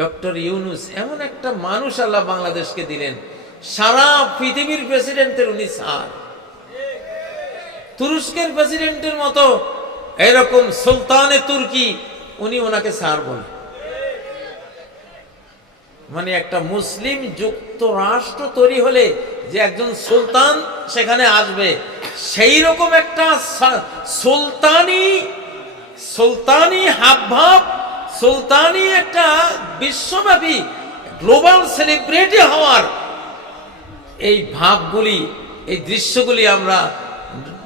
Doctor Yunus এমন একটা মানুষ আল্লাহ বাংলাদেশকে দিলেন, সারা পৃথিবীর প্রেসিডেন্টের উনি স্যার। তুরস্কের প্রেসিডেন্টের মতো এরকম সুলতানে তুর্কি, উনি ওনাকে স্যার বলে। মানে একটা মুসলিম যুক্তরাষ্ট্র তৈরি হলে যে একজন সুলতান সেখানে আসবে, সেই রকম একটা সুলতানি হাবভাব, সুলতানি একটা বিশ্বব্যাপী গ্লোবাল সেলিব্রিটি হওয়ার এই ভাবগুলি, এই দৃশ্যগুলি আমরা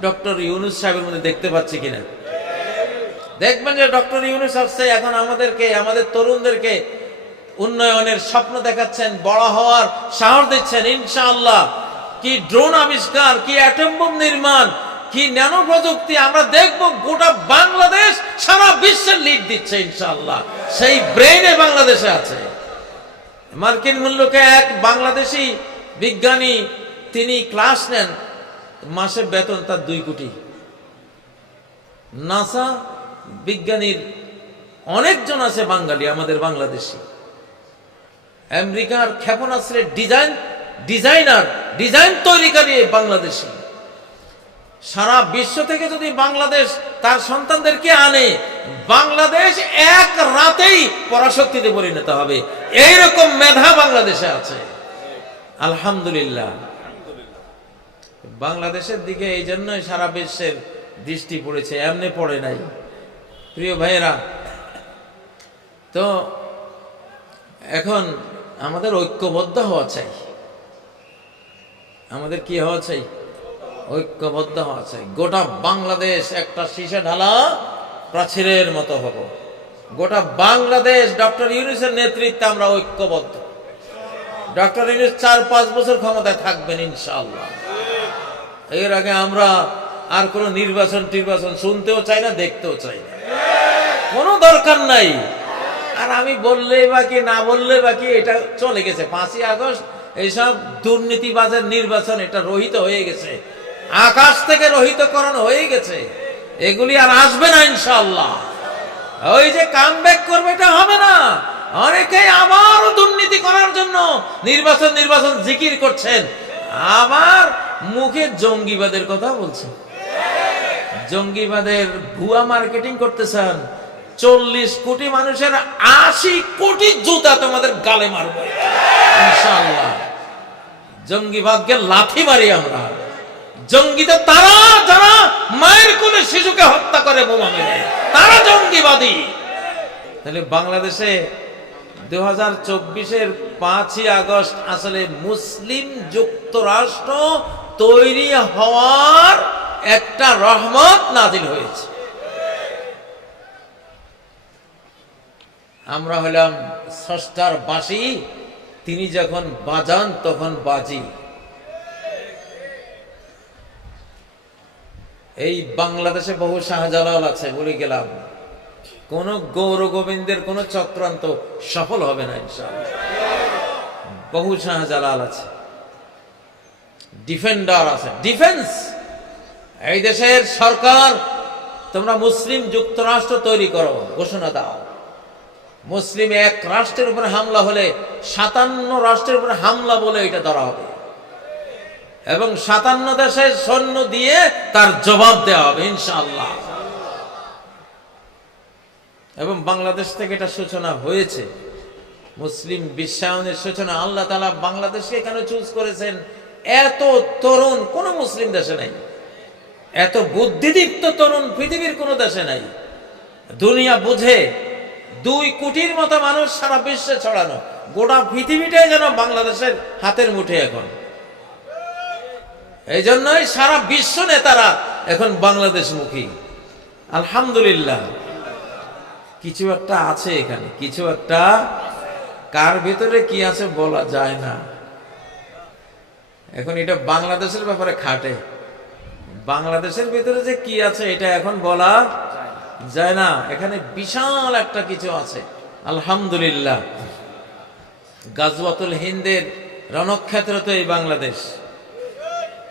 ডক্টর ইউনূস সাহেবের মধ্যে দেখতে পাচ্ছি কিনা। দেখবেন যে ডক্টর ইউনূস আসছে এখন আমাদেরকে, আমাদের তরুণদেরকে উন্নয়নের স্বপ্ন দেখাচ্ছেন, বড় হওয়ার সাহস দিচ্ছেন ইনশাআল্লাহ। কি ড্রোন আবিষ্কার, কি অ্যাটম বোম নির্মাণ, কি ন্যানো প্রযুক্তি, আমরা দেখব গোটা বাংলাদেশ সারা বিশ্বের লিড দিচ্ছে ইনশাআল্লাহ। সেই ব্রেইনে বাংলাদেশে আছে। মার্কিন মূল্যকে এক বাংলাদেশি বিজ্ঞানী, তিনি ক্লাস নেন, মাসে বেতন তার 2 কোটি। নাসা বিজ্ঞানীর অনেকজন আছে বাঙালি, আমাদের বাংলাদেশি। আমেরিকার ক্ষেপণাস্ত্রের ডিজাইন তৈরিকারী বাংলাদেশি। সারা বিশ্ব থেকে যদি বাংলাদেশ তার সন্তানদেরকে আনে, বাংলাদেশ এক রাতেই পরাশক্তিতে পরিণত হবে। এইরকম মেধা বাংলাদেশে আছে আলহামদুলিল্লাহ। বাংলাদেশের দিকে এই জন্যই সারা বিশ্বের দৃষ্টি পড়েছে, এমনি পড়ে নাই। প্রিয় ভাইয়েরা, তো এখন আমাদের ঐক্যবদ্ধ হওয়া চাই। আমাদের কি হওয়া চাই? ঐক্যবদ্ধ হওয়া চাই। গোটা বাংলাদেশ একটা শীষে ঢালা প্রাচীরের মতো হব। গোটা বাংলাদেশ ডক্টর ইউনূসের নেতৃত্বে আমরা ঐক্যবদ্ধ। ডক্টর ইউনূস 4-5 বছর ক্ষমতায় থাকবেন ইনশাআল্লাহ। এর আগে আমরা আর কোনো নির্বাচন শুনতেও চাই না, দেখতেও চাই না, কোনো দরকার নাই। আর আমি বললে বাকি না বললে বাকি, এটা চলে গেছে। 5ই আগস্ট এইসব দুর্নীতিবাজের নির্বাচন, এটা রহিত হয়ে গেছে, আকাশ থেকে রহিতকরণ হয়ে গেছে। এগুলি আর আসবে না ইনশাআল্লাহ। ওই যে কামব্যাক করবে, এটা হবে না। অনেকেই আবারও দুর্নীতি করার জন্য নির্বাচন জিকির করছেন, আবার মুখে জঙ্গিবাদের কথা বলছেন, জঙ্গিবাদের ভুয়া মার্কেটিং করতেছেন। 40 কোটি মানুষের 80 কোটি জুতা তোমাদের গালে মারবে ইনশাআল্লাহ। জঙ্গিবাদকে লাথি মারি আমরা। জঙ্গিতে তারা যারা মায়ের কোলে শিশুকে হত্যা করে বোমা মেরে, তারা জঙ্গিবাদী। তাহলে বাংলাদেশে 2024-এর 5ই আগস্ট আসলে মুসলিম যুক্তরাষ্ট্র তৈরি হওয়ার একটা রহমত নাজিল হয়েছে। আমরা হলাম স্রষ্টার বাঁশি, তিনি যখন বাজান তখন বাজি। এই বাংলাদেশে বহু শাহজালাল আছে, বলে গেলাম, কোন গৌর গোবিন্দের কোন চক্রান্ত সফল হবে না ইনশাআল্লাহ। বহু শাহজালাল আছে, ডিফেন্ডার আছে, ডিফেন্স। এই দেশের সরকার, তোমরা মুসলিম যুক্তরাষ্ট্র তৈরি করো, ঘোষণা দাও। মুসলিম এক রাষ্ট্রের উপরে হামলা হলে 57 রাষ্ট্রের উপরে হামলা বলে এটা ধরা হবে, এবং 57 দেশের সৈন্য দিয়ে তার জবাব দেওয়া হবে ইনশাআল্লাহ। এবং বাংলাদেশ থেকে এটা সূচনা হয়েছে, মুসলিম বিশ্বায়নের সূচনা। আল্লাহ তাআলা বাংলাদেশকে কেন চুজ করেছেন? এত তরুণ কোন মুসলিম দেশে নাই, এত বুদ্ধিদীপ্ত তরুণ পৃথিবীর কোন দেশে নাই। দুনিয়া বুঝে 2 কোটির মতো মানুষ সারা বিশ্বে ছড়ানো, গোটা পৃথিবীটাই যেন বাংলাদেশের হাতের মুঠে এখন। এই জন্যই সারা বিশ্ব নেতারা এখন বাংলাদেশ মুখী আলহামদুলিল্লাহ। কিছু একটা আছে এখানে, কিছু একটা, কার ভিতরে কি আছে বলা যায় না। এখন এটা বাংলাদেশের ব্যাপারে খাটে, বাংলাদেশের ভিতরে যে কি আছে এটা এখন বলা যায় না। এখানে বিশাল একটা কিছু আছে আলহামদুলিল্লাহ। গাজওয়াতুল হিন্দের রণক্ষেত্র তো এই বাংলাদেশ।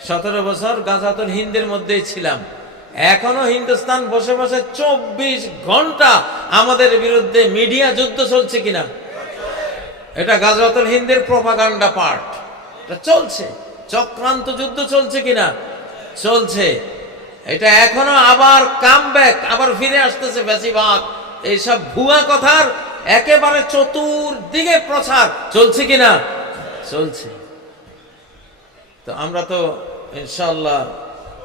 17 বছর গাজওয়াতুল হিন্দের মধ্যেই ছিলাম। এখনো হিন্দুস্তান বসে বসে 24 ঘন্টা আমাদের বিরুদ্ধে মিডিয়া যুদ্ধ চলছে কিনা? এটা গাজওয়াতুল হিন্দের প্রোপাগান্ডা পার্ট, এটা চলছে, চক্রান্ত যুদ্ধ চলছে কিনা, চলছে। এটা এখনো আবার কামব্যাক, আবার ফিরে আসতেছে ফ্যাসিবাদ। এইসব ভুয়া কথার একেবারে চতুর্দিকে প্রচার চলছে কিনা, চলছে। তো আমরা তো ইনশাআল্লাহ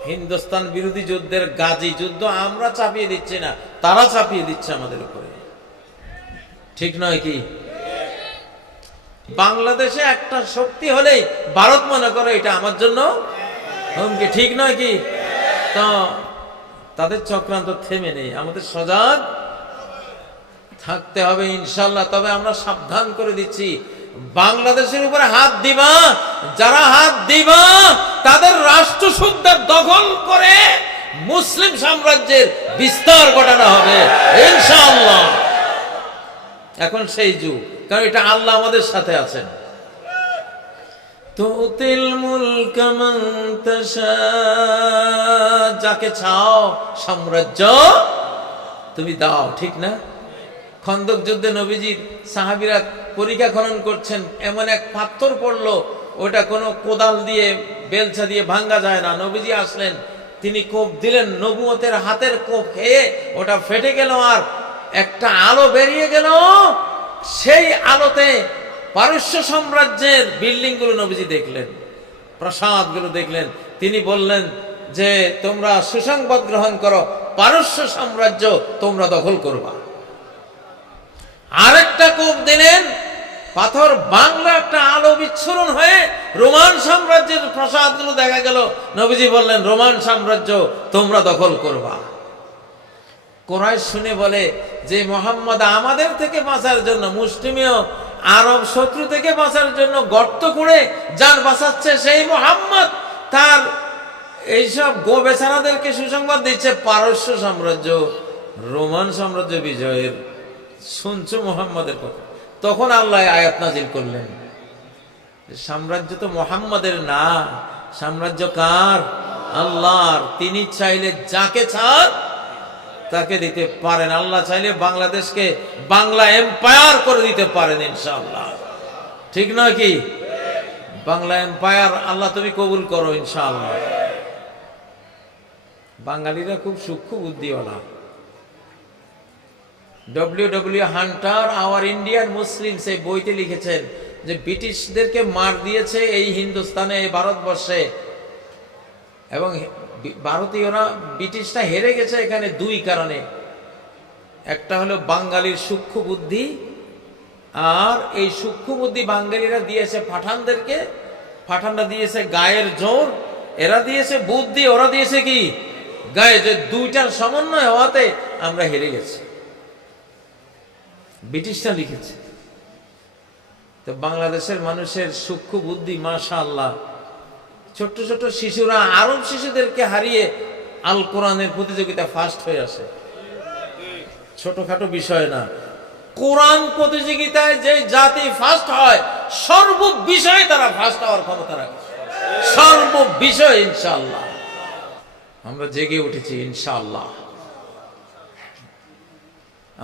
হিন্দুস্তান বিরোধী যুদ্ধের গাজী যুদ্ধ আমরা চাপিয়ে দিচ্ছি না, তারা চাপিয়ে দিচ্ছে আমাদের উপরে, ঠিক নয় কি? বাংলাদেশে একটা শক্তি হলেই ভারত মনে করে এটা আমার জন্য হুমকি, ঠিক নয় কি? তো তাদের চক্রান্ত থেমে নেই, আমাদের সজাগ থাকতে হবে ইনশাল্লাহ। তবে আমরা সাবধান করে দিচ্ছি, বাংলাদেশের উপরে হাত দিবা, যারা হাত দিবা তাদের রাষ্ট্র সুদ্ধ দখল করে মুসলিম সাম্রাজ্যের বিস্তার ঘটানো হবে ইনশাআল্লাহ। এখন সেই যুগ, কারণ এটা আল্লাহ আমাদের সাথে আছেন। তুতিল মুলক মান তাশা, যাকে চাও সাম্রাজ্য তুমি দাও, ঠিক না? খন্দক যুদ্ধে নবীজির সাহাবীরা পরীক্ষা খনন করছেন, এমন এক পাথর পড়লো ওটা কোনো কোদাল দিয়ে বেলচা দিয়ে ভাঙ্গা যায় না। নবীজি আসলেন, তিনি কোপ দিলেন, নবুয়তের হাতের কোপ খেয়ে ওটা ফেটে গেল, আর একটা আলো বেরিয়ে গেল। সেই আলোতে পারস্য সাম্রাজ্যের বিল্ডিং গুলো নবীজি দেখলেন, প্রাসাদ গুলো দেখলেন। তিনি বললেন যে তোমরা সুসংবাদ গ্রহণ করো, পারস্য সাম্রাজ্য তোমরা দখল করবা। আরেকটা কোপ দিলেন, পাথর বাংলা একটা আলো বিচ্ছুরণ হয়ে রোমান সাম্রাজ্যের প্রাসাদ গুলো দেখা গেল। নবীজি বললেন রোমান সাম্রাজ্য তোমরা দখল করবা। কোরাইশ শুনে বলে যে মোহাম্মদ আমাদের থেকে বাঁচার জন্য, মুসলিমীয় আরব শত্রু থেকে বাঁচার জন্য গর্ত করে যান বাঁচাচ্ছে, সেই মোহাম্মদ তার এইসব গো বেচারাদেরকে সুসংবাদ দিচ্ছে পারস্য সাম্রাজ্য রোমান সাম্রাজ্য বিজয়ের। শুনছো মোহাম্মদের কথা? তখন আল্লাহ আয়াত নাজিল করলেন, সাম্রাজ্য তো মোহাম্মদের না, সাম্রাজ্য কার? আল্লাহর। তিনি চাইলে যাকে চান তাকে দিতে পারেন। আল্লাহ চাইলে বাংলাদেশকে বাংলা এম্পায়ার করে দিতে পারেন ইনশাআল্লাহ, ঠিক নয় কি? বাংলা এম্পায়ার আল্লাহ তুমি কবুল করো ইনশাআল্লাহ। বাঙালিরা খুব সূক্ষ্ম বুদ্ধিওয়ালা। W Hunter our Indian Muslims এই বইতে লিখেছেন যে ব্রিটিশদেরকে মার দিয়েছে এই হিন্দুস্তানে, এই ভারতবর্ষে, এবং ভারতীয়রা ব্রিটিশরা হেরে গেছে এখানে দুই কারণে। একটা হলো বাঙালির সূক্ষ্ম বুদ্ধি, আর এই সূক্ষ্ম বুদ্ধি বাঙালিরা দিয়েছে পাঠানদেরকে, পাঠানরা দিয়েছে গায়ের জোর, এরা দিয়েছে বুদ্ধি, ওরা দিয়েছে কি গায়ে, যে দুইটার সমন্বয় হওয়াতে আমরা হেরে গেছি। ব্রিটিশরা লিখেছে। তো বাংলাদেশের মানুষের সূক্ষ্ম বুদ্ধি মাশাআল্লাহ, ছোট্ট ছোট্ট শিশুরা আরব শিশুদেরকে হারিয়ে আল কোরআনের প্রতিযোগিতা ফার্স্ট হয়ে আসে। ছোটখাটো বিষয় না, কোরআন প্রতিযোগিতায় যে জাতি ফার্স্ট হয় সর্ব বিষয়ে তারা ফার্স্ট হওয়ার ক্ষমতা রাখে, সর্ব বিষয়। ইনশাআল্লাহ আমরা জেগে উঠেছি ইনশাআল্লাহ।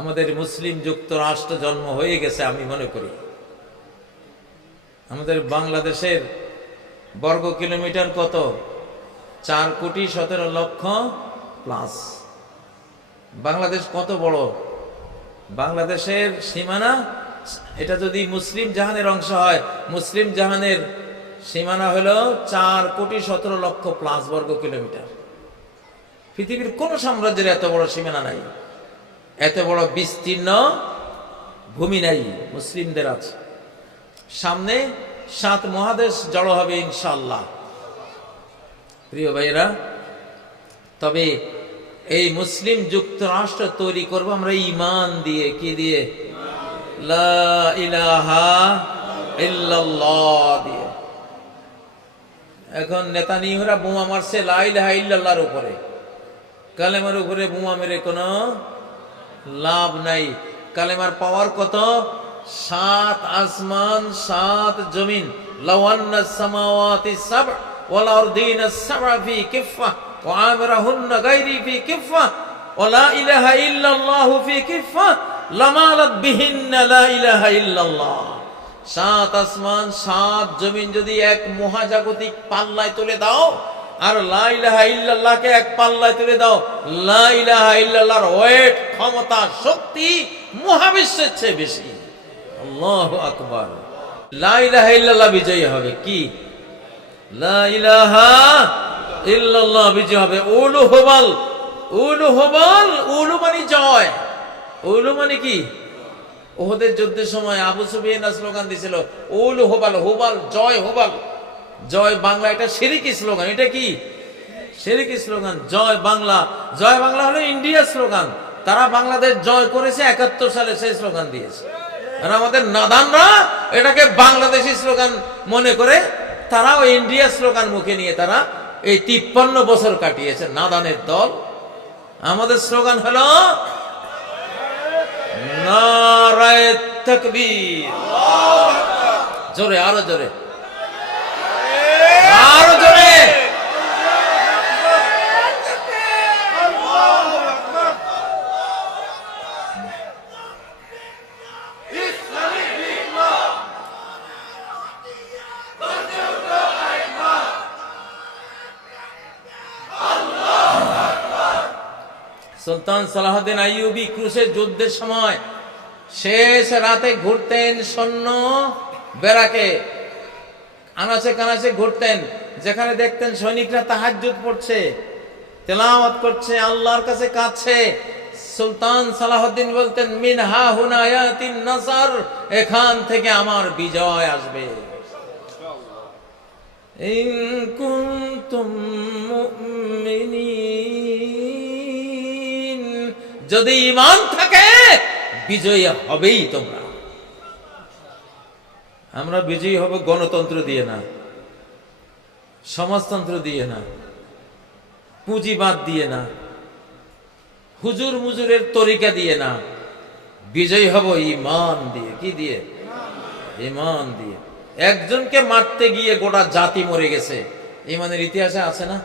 আমাদের মুসলিম যুক্তরাষ্ট্র জন্ম হয়ে গেছে আমি মনে করি। আমাদের বাংলাদেশের বর্গ কিলোমিটার কত? 4,17,00,000 প্লাস। বাংলাদেশ কত বড়? বাংলাদেশের সীমানা, এটা যদি মুসলিম জাহানের অংশ হয়, মুসলিম জাহানের সীমানা হলো 4,17,00,000 প্লাস বর্গ কিলোমিটার। পৃথিবীর কোন সাম্রাজ্যের এত বড় সীমানা নাই, এত বড় বিস্তীর্ণ ভূমি নাই, মুসলিমদের আছে। সামনে 7 মহাদেশ জড়ো হবে ইনশাআল্লাহ প্রিয় ভাইয়েরা। তবে এই মুসলিম যুক্তরাষ্ট্র তৈরি করব আমরা ঈমান দিয়ে, কি দিয়ে? লা ইলাহা ইল্লাল্লাহ দিয়ে। এখন নেতানিয়াহুরা বোমা মারছে লা ইলাহা ইল্লাল্লাহর উপরে, কালেমার উপরে বোমা মেরে কোনো লাভ নাই। কালেমার পাওয়ার কত? 7 আসমান 7 জমিন। লাওয়ান্নাস সামাওয়াতি সাবআ ওয়াল আরদিনাস সাবআ ফি কিফা ওয়া আমরাহুন্না গায়রি ফি কিফা ওয়া লা ইলাহা ইল্লাল্লাহু ফি কিফা লামালাত বিহিন্না লা ইলাহা ইল্লাল্লাহ। সাত আসমান সাত জমিন যদি এক মহাজাগতিক পাল্লায় তুলে দাও, আর লা ইলাহা ইল্লাল্লাহকে এক পাল্লায় তুলে দাও, লা ইলাহা ইল্লাল্লাহর ওয়েট, ক্ষমতা, শক্তি মহাবিশ্বের চেয়ে বেশি। আল্লাহু আকবার। লা ইলাহা ইল্লাল্লাহ বিজয়ী হবে। কি? লা ইলাহা ইল্লাল্লাহ বিজয়ী হবে। উলু হুবাল, উলু হুবাল, উলু মানে জয়। উলু মানে কি? ওহদের যুদ্ধের সময় আবু সুফিয়ান স্লোগান দিয়েছিল উলু হুবাল, হুবাল জয়, হুবাল জয় বাংলা। এটা শিরকি স্লোগান। এটা কি? শিরকি স্লোগান। জয় বাংলা, জয় বাংলা হলো ইন্ডিয়ার স্লোগান। তারা বাংলাদেশ জয় করেছে 71 সালে, সেই স্লোগান দিয়েছে। আর আমাদের নাদানরা এটাকে বাংলাদেশি স্লোগান মনে করে তারা ওই ইন্ডিয়া স্লোগান মুখে নিয়ে তারা এই 53 বছর কাটিয়েছে, নাদানের দল। আমাদের স্লোগান হলো নারায়ে তাকবীর। জোরে, আরো জোরে, আরো জোরে। সুলতান সালাহউদ্দিন আইয়ুবী ক্রুশের যুদ্ধের সময় শেষ রাতে ঘুরতেন সৈন্য বেড়াকে, আনাচে কানাচে ঘুরতেন। যেখানে দেখতেন সৈনিকরা তাহাজ্জুদ পড়ছে, তেলাওয়াত করছে, আল্লাহর কাছে কাঁদছে, সুলতান সালাহউদ্দিন বলতেন মিনহা হুনা ইয়াতিন নাসার, এখান থেকে আমার বিজয় আসবে। ইন কুনতুম মুমিনিন, যদি ঈমান থাকে বিজয়ী হবেই তোমরা। আমরা বিজয়ী হব গণতন্ত্র দিয়ে না, সমাজতন্ত্র দিয়ে না, পুঁজিবাদ দিয়ে না, হুজুর মুজুরের তরিকা দিয়ে না। বিজয়ী হব ঈমান দিয়ে। কি দিয়ে? ঈমান দিয়ে। একজনকে মারতে গিয়ে গোটা জাতি মরে গেছে, ঈমানের ইতিহাসে আছে না?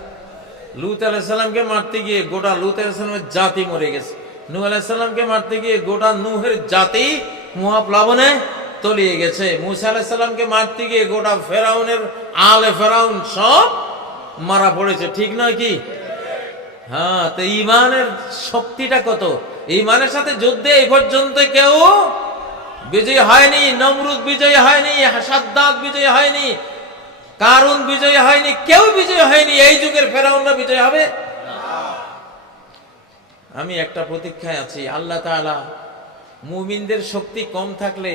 লূত আলাইহিস সালামকে মারতে গিয়ে গোটা লূত আলাইহিস সালামের জাতি মরে গেছে। নূহ আলাইহিস সালামকে মারতে গিয়ে গোটা নূহের জাতি মহাপ্লাবনে তলিয়ে গেছে। মূসা আলাইহিস সালামকে মারতে গিয়ে গোটা ফেরাউনের আলে ফেরাউন সব মারা পড়েছে। ঠিক নয় কি? হ্যাঁ, তো ঈমানের শক্তিটা কত! ঈমানের সাথে যুদ্ধে এই পর্যন্ত কেউ বিজয়ী হয়নি। নমরুদ বিজয়ী হয়নি, সাদ্দাত বিজয়ী হয়নি, কারুন বিজয়ী হয়নি, কেউ বিজয়ী হয়নি। এই যুগের ফেরাউনরা বিজয়ী হবে? আমি একটা প্রতীক্ষায় আছি, আল্লাহ তাআলা মুমিনদের শক্তি কম থাকলে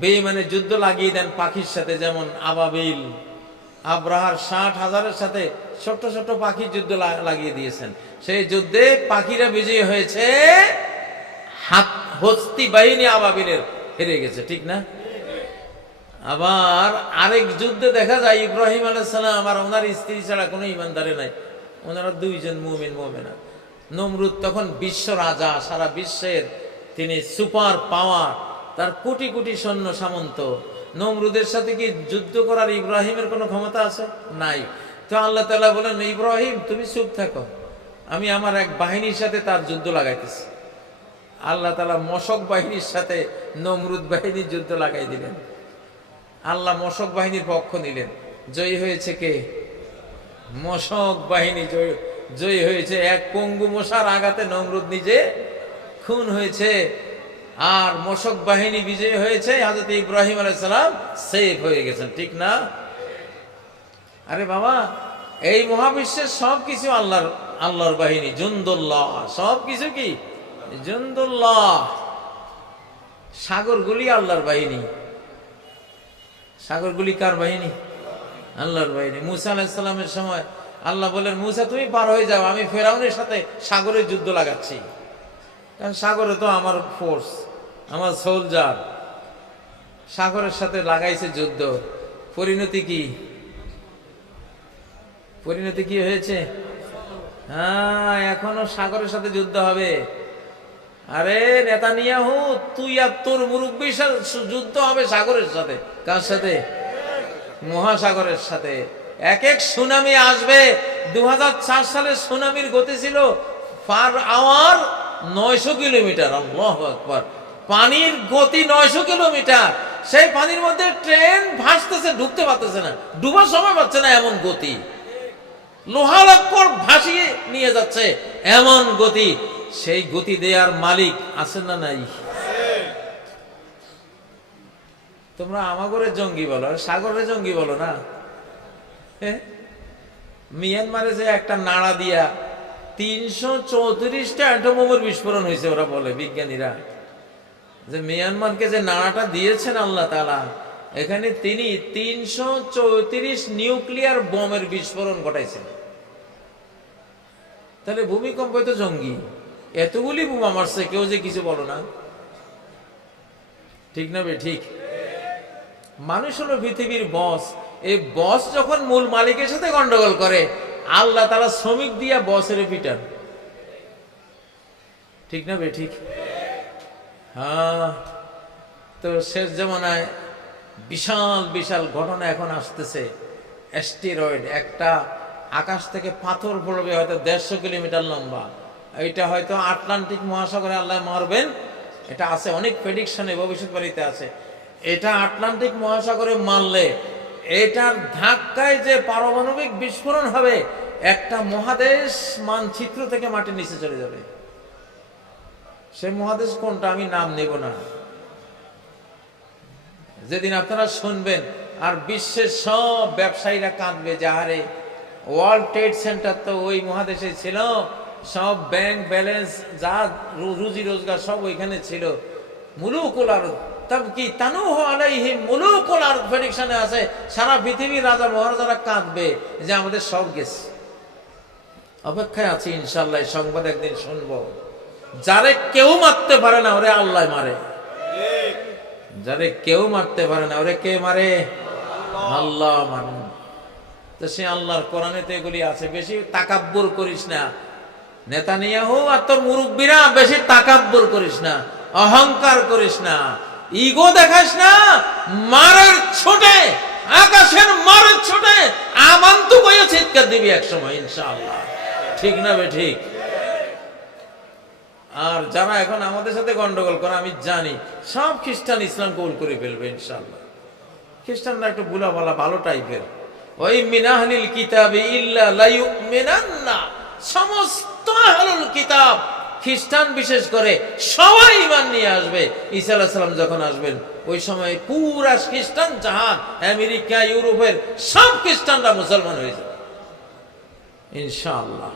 বেঈমানের যুদ্ধ লাগিয়ে দেন পাখির সাথে। যেমন আবাবিল, আব্রাহার 60,000-এর সাথে ছোট্ট ছোট্ট পাখির যুদ্ধ লাগিয়ে দিয়েছেন। সেই যুদ্ধে পাখিরা বিজয়ী হয়েছে, হস্তি বাহিনী আবাবিলের হেরে গেছে। ঠিক না? আবার আরেক যুদ্ধে দেখা যায় ইব্রাহিম আলাইহিস সালাম আর ওনার স্ত্রী ছাড়া কোনো ইমানদারে নাই, ওনারা দুইজন মুমিন মুমিনা। নমরুদ তখন বিশ্ব রাজা, সারা বিশ্বের তিনি সুপার পাওয়ার, তার কোটি কোটি সৈন্য সামন্ত। নমরুদের সাথে কি যুদ্ধ করার ইব্রাহিমের কোনো ক্ষমতা আছে? নাই। তো আল্লাহ তাআলা বলেন ইব্রাহিম তুমি চুপ থাকো, আমি আমার এক বাহিনীর সাথে তার যুদ্ধ লাগাইতেছি। আল্লাহ তাআলা মশক বাহিনীর সাথে নমরুদ বাহিনীর যুদ্ধ লাগাই দিলেন। আল্লাহ মশক বাহিনীর পক্ষ নিলেন। জয়ী হয়েছে কে? মশক বাহিনী জয়ী হয়েছে। এক পঙ্গু মশার আঘাতে নমরুদ নিজে খুন হয়েছে, আর মশক বাহিনী বিজয়ী হয়েছে। হযরত ইব্রাহিম আলাইহিস সালাম সেফ হয়ে গেছেন। ঠিক না? আরে বাবা, এই মহাবিশ্বের সবকিছু আল্লাহর বাহিনী, জুনদুল্লাহ। সবকিছু কি? জুনদুল্লাহ। সাগরগুলি আল্লাহর বাহিনী। সাগরগুলি কার বাহিনী? আল্লাহর বাহিনী। মুসা আলাইহিস সালামের সময় আল্লাহ বলেন মুসা তুমি পার হয়ে যাও, আমি ফেরাউনের সাথে সাগরের যুদ্ধ লাগাচ্ছি। কারণ সাগরে তো আমার ফোর্স, আমার সোলজার, সাগরের সাথে লাগাইছে যুদ্ধ। পরিণতি কি? পরিণতি কি হয়েছে? হ্যাঁ, এখনো সাগরের সাথে যুদ্ধ হবে। আরে নেতানিয়াহু, তুই আর তোর মুরব্বীর সাথে যুদ্ধ হবে সাগরের সাথে। কার সাথে? মহাসাগরের সাথে। এক এক সুনামি আসবে। 2004 সালে সুনামির গতি ছিল পার আওয়ার 900 কিলোমিটার। আল্লাহু আকবার। পানির গতি 900 কিলোমিটার। সেই পানির মধ্যে ট্রেন ভাসতেছে, ঢুকতে পারতেছে না, ডুবার সময় পাচ্ছে না, এমন গতি। লোহা লক্কর ভাসিয়ে নিয়ে যাচ্ছে, এমন গতি। সেই গতি দেয়ার মালিক আছেন না নাই? তোমরা আমাগরে জঙ্গি বলো, আর সাগরে জঙ্গি বলো না। মিয়ানমারে যে একটা নাড়া দিয়া 334টা অ্যাটম বিস্ফোরণ হয়েছে, ওরা বলে বিজ্ঞানীরা, যে মিয়ানমারকে যে নাড়াটা দিয়েছেন আল্লাহ তাআলা, এখানে তিনি 334 নিউক্লিয়ার বোমের বিস্ফোরণ ঘটাইছেন। তাহলে ভূমিকম্প তো জঙ্গি, এতগুলি বোমা মারছে, কেউ যে কিছু বলো না। ঠিক না বে ঠিক? মানুষ হলো পৃথিবীর বস। এই বস যখন মূল মালিকের সাথে গন্ডগোল করে, আল্লাহ তাআলা শ্রমিক দিয়া বসের পিটান। ঠিক না বে ঠিক? হ্যাঁ, তো শেষ জামানায় বিশাল বিশাল ঘটনা এখন আসতেছে। অ্যাস্টেরয়েড, একটা আকাশ থেকে পাথর পড়বে, হয়তো 150 কিলোমিটার লম্বা। এইটা হয়তো আটলান্টিক মহাসাগরে আল্লাহ মারবেন, এটা আছে, অনেক প্রেডিকশনে ভবিষ্যৎবাণীতে আছে। এটা আটলান্টিক মহাসাগরে মারলে এটার ধাক্কায় যে পারমাণবিক বিস্ফোরণ হবে, একটা মহাদেশ মানচিত্র থেকে মাটির নিচে চলে যাবে। সে মহাদেশ কোনটা আমি নাম নেব না। যেদিন আপনারা শুনবেন, আর বিশ্বের সব ব্যবসায়ীরা কাঁদবে, যাহারে ওয়ার্ল্ড ট্রেড সেন্টার তো ওই মহাদেশে ছিল, সব ব্যাংক ব্যালেন্স, যা রুজি রোজগার সব ওইখানে ছিল। মুলুকুল আরদ তাবকি তানুহু আলাইহিম মুলুকুল আরদ প্রেডিকশনে আছে, সারা পৃথিবীর রাজা মহারাজারা কাঁদবে যে আমাদের সব গেছে। অপেক্ষায় আছি ইনশাআল্লাহ, সংবাদ একদিন শুনবো। যারে কেউ মারতে পারে না, ওরে আল্লাহ মারে। যারে কেউ মারতে পারে না, ওরে কে মারে? আল্লাহ মানে। তো সে আল্লাহর কোরআনেতে এগুলি আছে। বেশি তাকাব্বুর করিস না নেতানিয়াহু আর তোর মুরব্বীরা, বেশি তাকাব্বুর করিস না, অহংকার করিস না, ইগো দেখাস না। মারের ছোটে, আকাশের মারের ছোটে আমান্তু কইয়া চিৎকার দিবি এক সময় ইনশাআল্লাহ। ঠিক না বে ঠিক? আর যারা এখন আমাদের সাথে গন্ডগোল করে, আমি জানি সব খ্রিস্টান ইসলাম কবুল করে ফেলবে ইনশাআল্লাহ। খ্রিস্টানরা একটু বুলা বলা ভালো টাইপের। ওই মিনাহলিল কিতাবি ইল্লা লা ইউমিনান্না, সমস্ত আহলুল কিতাব, খ্রিস্টান বিশেষ করে, সবাই ঈমান নিয়ে আসবে। ঈসা আলাইহিস সালাম যখন আসবেন, ওই সময় পুরা খ্রিস্টান জাহান, আমেরিকা, ইউরোপের সব খ্রিস্টানরা মুসলমান হয়ে যাবে ইনশাআল্লাহ।